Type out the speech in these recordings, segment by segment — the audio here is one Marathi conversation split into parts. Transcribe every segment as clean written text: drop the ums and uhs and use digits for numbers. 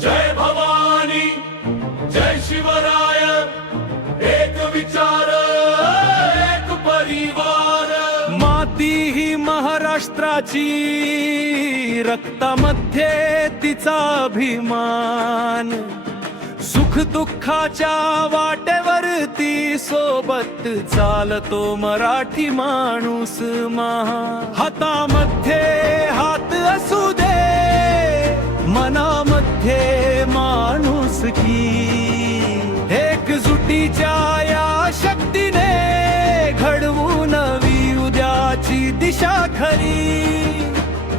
जय भवानी जय शिवराय, एक विचार एक परिवार। माती ही महाराष्ट्राची, रक्तामध्ये तिचा अभिमान। सुख दुःखाच्या वाटेवरती सोबत चालतो मराठी माणूस महान। हातामध्ये हात असू दे, मनामध्ये माणुसकी, एकजुटीच्या या शक्तीने घडवू नवी उद्याची दिशा खरी।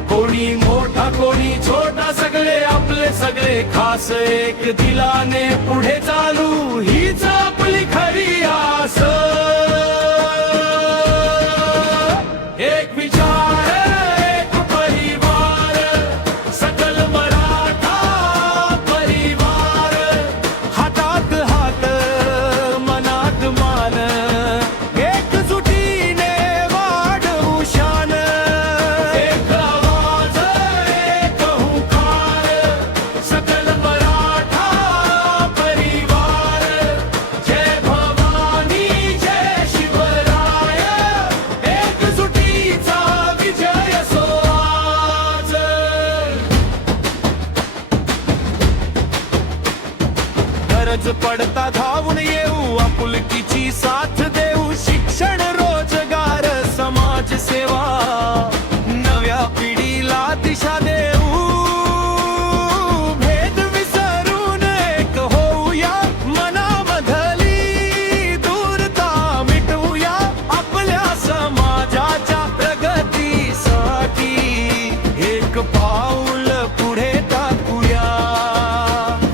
कोणी मोठा कोणी छोटा, सगळे आपले सगळे खास, एक दिलाने पुढे चालू हीच आपली खरी आस। एक विचार एक परिवार, सकल मराठा परिवार। हातात हात मनात मान, एकजुटीने वाढवू शान। एक आवाज एक हुंकार, सकल मराठा परिवार। जय भवानी जय शिवराय, एकजुटीचा विजय असो आज। गरज पडता धावून येऊ, आपुलकीची साथ देऊ। शिक्षण रोजगार समाज सेवा, नव्या पिढीला दिशा देऊ। भेद विसरून एक होऊया, मनामधली दूरता मिटवूया। आपल्या समाजाच्या प्रगतीसाठी एक पाऊल पुढे टाकूया।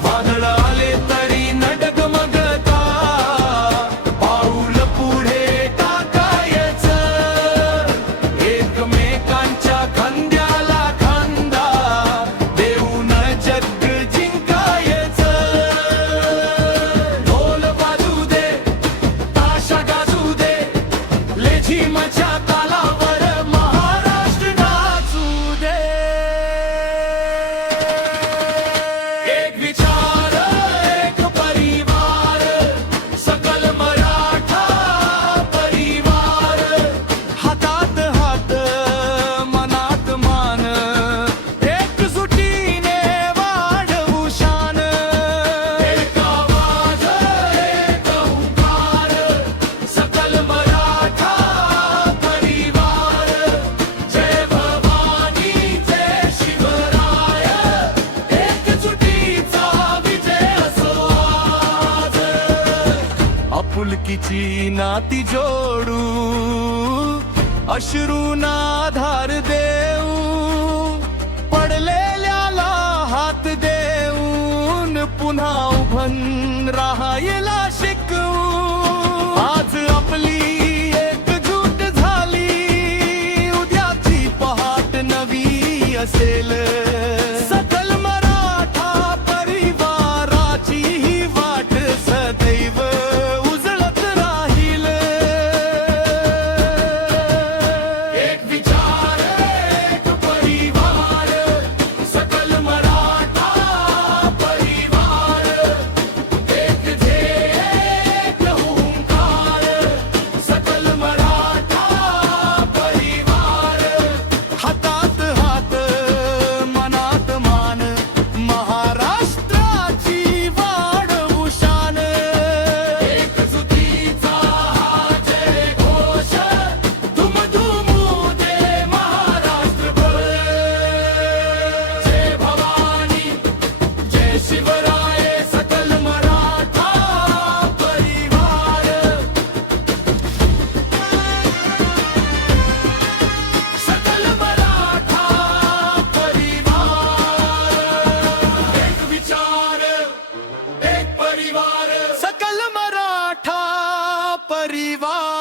वादळ आले तरी न डगमगता, पाऊल पुढे टाकायचं। एकमेकांच्या खांद्याला खांदा देऊन जग जिंकायचं। ढोल वाजू दे, ताशा गाजू दे, लेझिमच्या तालावर महाराष्ट्र नाचू दे। एक विचार एक परिवार, सकल मराठा परिवार। हातात हात मनात मान, एकजुटीने वाढवू शान। एक आवाज एक हुंकार, सकल मराठा परिवार। जय भवानी जय शिवराय, एकजुटीचा विजय असो आज। आपुलकीची नाती जोडू, अश्रूंना आधार देऊ। पडलेल्याला हात देऊन पुन्हा उभं राहायला शिकवू। आज आपली एकजूट झाली, उद्याची पहाट नवी असेल। सकल मराठा परिवाराची ही वाट सदैव उजळत राहील। एक विचार एक परिवार, सकल मराठा परिवार। एक ध्येय एक हुंकार, सकल मराठा परिवार। हातात हात मनात मान, महाराष्ट्राची वाढवू शान। एकजुटीचा हा जय घोष, दुमदुमू दे महाराष्ट्रभर। जय भवानी जय शिवराय, सकल मराठा परिवार। सकल मराठा परिवार, एक विचार एक परिवार। सकल मराठा परिवार।